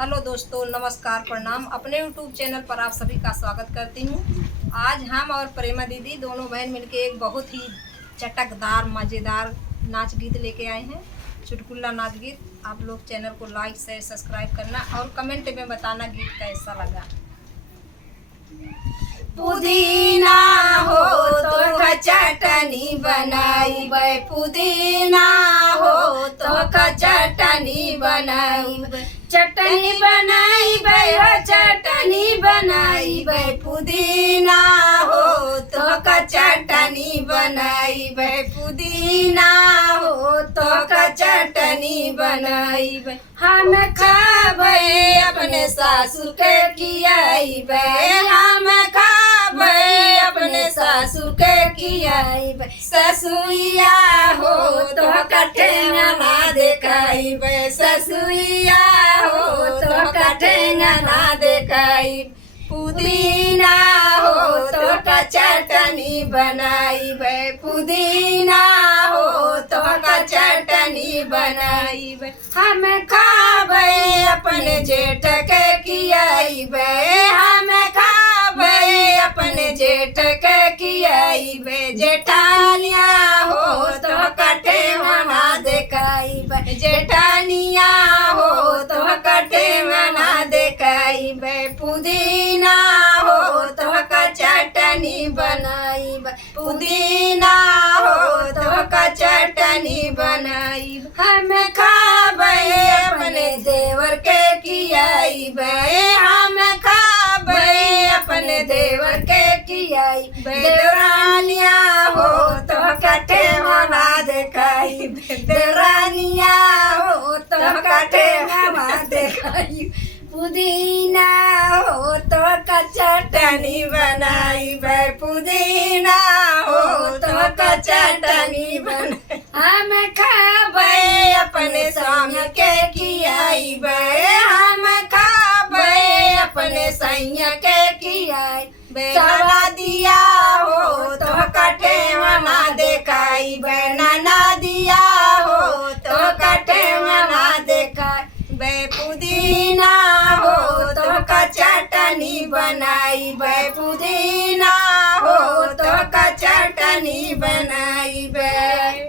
Hello दोस्तों, नमस्कार, प्रणाम। अपने यूट्यूब चैनल पर आप सभी का स्वागत करती हूँ। आज हम और प्रेमा दीदी दोनों बहन मिलके एक बहुत ही चटकदार मज़ेदार नाच गीत लेके आए हैं, चुटकुला नाच गीत। आप लोग चैनल को लाइक शेयर सब्सक्राइब करना और कमेंट में बताना गीत कैसा लगा। पुदीना हो तो चटनी बनाई बे, पुदीना हो तो चटनी बनाई, चटनी बनाई बे हो, चटनी बनाई बे, पुदीना हो तो चटनी बनाई बे, पुदीना हो तो चटनी बनाई बे। हम खाबे अपने सासुर के खियाई बे, हम खाबे अपने सासुर के खियाई बे, ससुइया हो तो कठेंगना देखाई बे, ससुइया हो तो कठेंगना देखाई, पुदीना हो तो चटनी बनाई बे, पुदीना हो तो चटनी बनाई बे। हम खाबे अपने जेठ के खियाई बे, हम खाबे अपने जेठ के खियाई बे, जेठानिया हो तो कठेंगना देखाई बे, जेठानिया हो तो कठेंगना देखाई बे, पुदीना हो तो चटनी बनाई बे, पुदीना हो तो चटनी बनाई। हम खाबे अपने देवर के खियाई बे, हम खाबे अपने देवर के खियाई बे, देवरानिया हो तो कठेंगना देखाई बे, देवरानिया हो तो कठेंगना देखाई, पुदीना हो तो चटनी बनाई बे, पुदीना हो तो चटनी बनाई। हम खाबे अपने स्वामी के खियाई बे, हम खाबे अपने सैया के खियाई बे, नाना दिया हो तो कठेंगना देखाई बे, नाना दिया हो तो कठेंगना देखाई बे, पुदीना हो तो चटनी बनाई बे, पुदीना हो तो चटनी बनाई बे।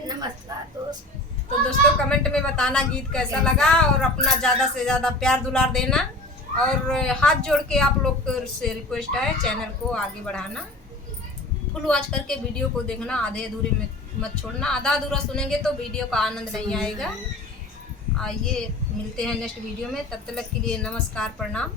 नमस्कार दोस्तों। तो दोस्तों कमेंट में बताना गीत कैसा लगा और अपना ज़्यादा से ज़्यादा प्यार दुलार देना और हाथ जोड़ के आप लोग से रिक्वेस्ट है चैनल को आगे बढ़ाना। फुल वॉच करके वीडियो को देखना, आधे अधूरे में मत छोड़ना। आधा अधूरा सुनेंगे तो वीडियो का आनंद नहीं आएगा। आइए मिलते हैं नेक्स्ट वीडियो में, तब तक के लिए नमस्कार, प्रणाम।